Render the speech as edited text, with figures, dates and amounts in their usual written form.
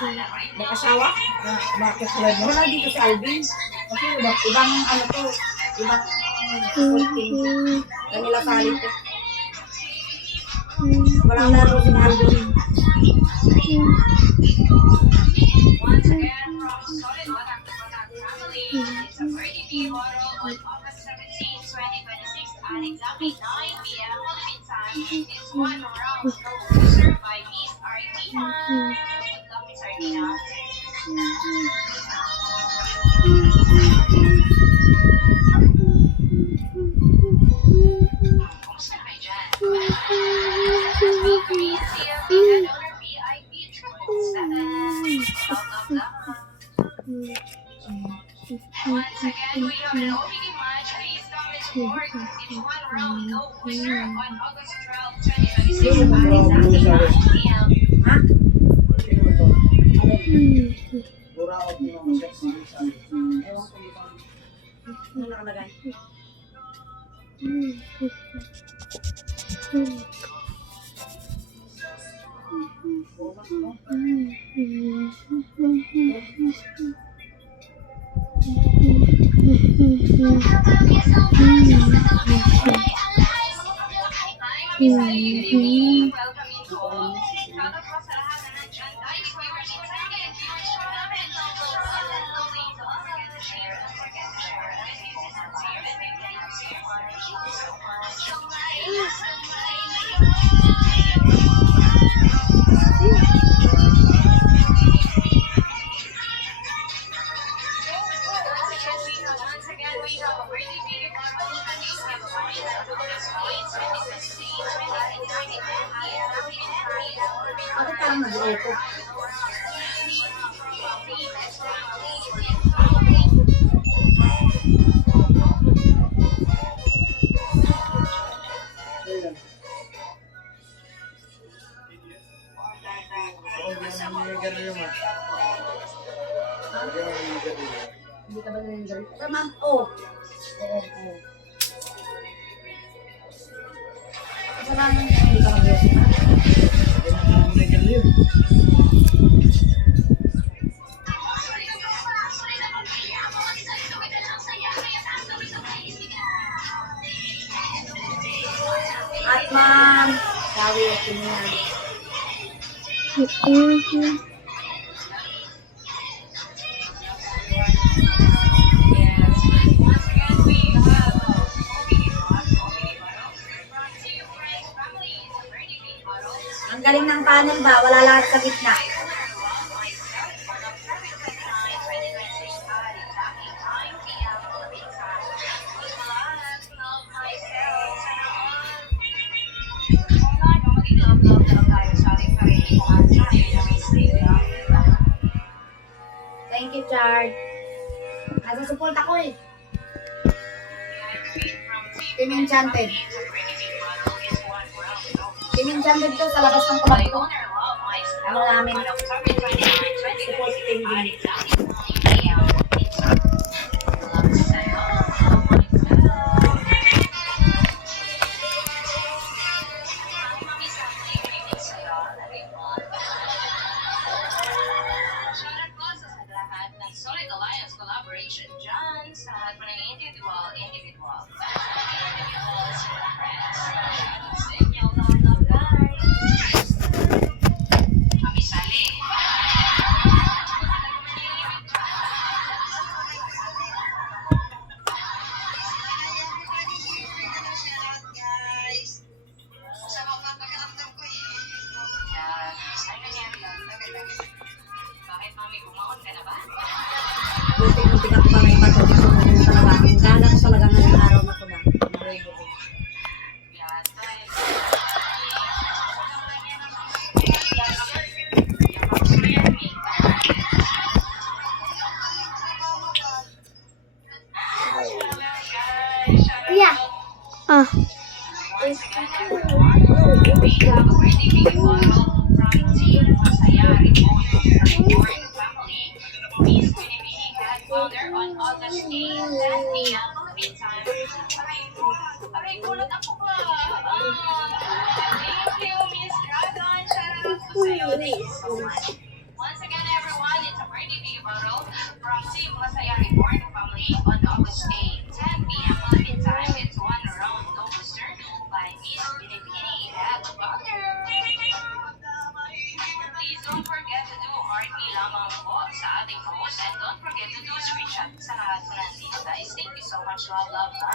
Mag-asawa? Bakit sila mo? Wala dito sa Alvin. Kasi ibang ano to, ibang sporting. Kanila palit to. Walang laro si Alvin. Once again, from Solid Watak to Watak family, it's a birthday tea bottle on August 17, 2026 at exactly 9 p.m. Philippine time. It's one round served by Miss Artina. Good luck, Miss Artina. Kumusta na kayo dyan? Welcome in CFP and owner VIP 777. Love, love, love. Once again, we have an opening match. Please come and support. It's one round, no winner on August 12, 2026 at exactly 9 p.m. Ha? Sino to? Alin? Buraot ni Mama Sex. Ewan ko dito. Ano nakalagay? Hi, Mami Sally. Good evening. Welcome in home. Shoutout po sa lahat na nandyan. Guys, if you are excited, viewers show namin. Please don't forget to share. Don't forget to share. This is sincere and maybe I can see you so much. Once again, we have a birthday video bottle. Please have a mind that will display 2026, 2029. Bakit parang nag-echo? Ayun. Oo, gano'n yung ma. Gano'n yung gano'n. Hindi ka ba nangyari? Ma'am, oh. Oo. Kasalanan niya, hindi ka mag-yes. Gano'n yung gano'n yun. At ma'am, sabi at kinihan. Once again, we have opening bottle. Brought to you by family. It's a birthday cake bottle. Ang galing ng panel ba? Wala lahat sa gitna. Thank you, Chard. Nasa support ako eh. Team Enchanted. Team Enchanted to sa labas ng club ko. Ano namin? Support team din. Solid Alliance collaboration dyan sa lahat mo ng individuals, friends. Shoutout sa inyo, love, guys. Mami Sally. Ay, nangyari lang. Bakit, Mami, bumaon ka na ba? Muntik-muntik ako pa may patuloy ko na talaga. Kala ko talaga ngayong araw na to ba? Yata eh. Yeah. Ah. We have a birthday cake bottle from Team Masaya Report family. Miss Pinipili Godfather on August 8, 10 p.m. Philippine time. Aray, kulot ako ba? Thank you, Miss Dragon. Shout out po sa'yo. Thank you so much. Once again, birthday big bottle from Team Masaya Report family on August 8, 10 p.m. Philippine time. It's one round no booster by Miss Binibini at Butter. Please don't forget to do RP lamang po sa ating post and don't forget to do screenshot sa lahat po ng guys. Thank you so much. Love, love, love.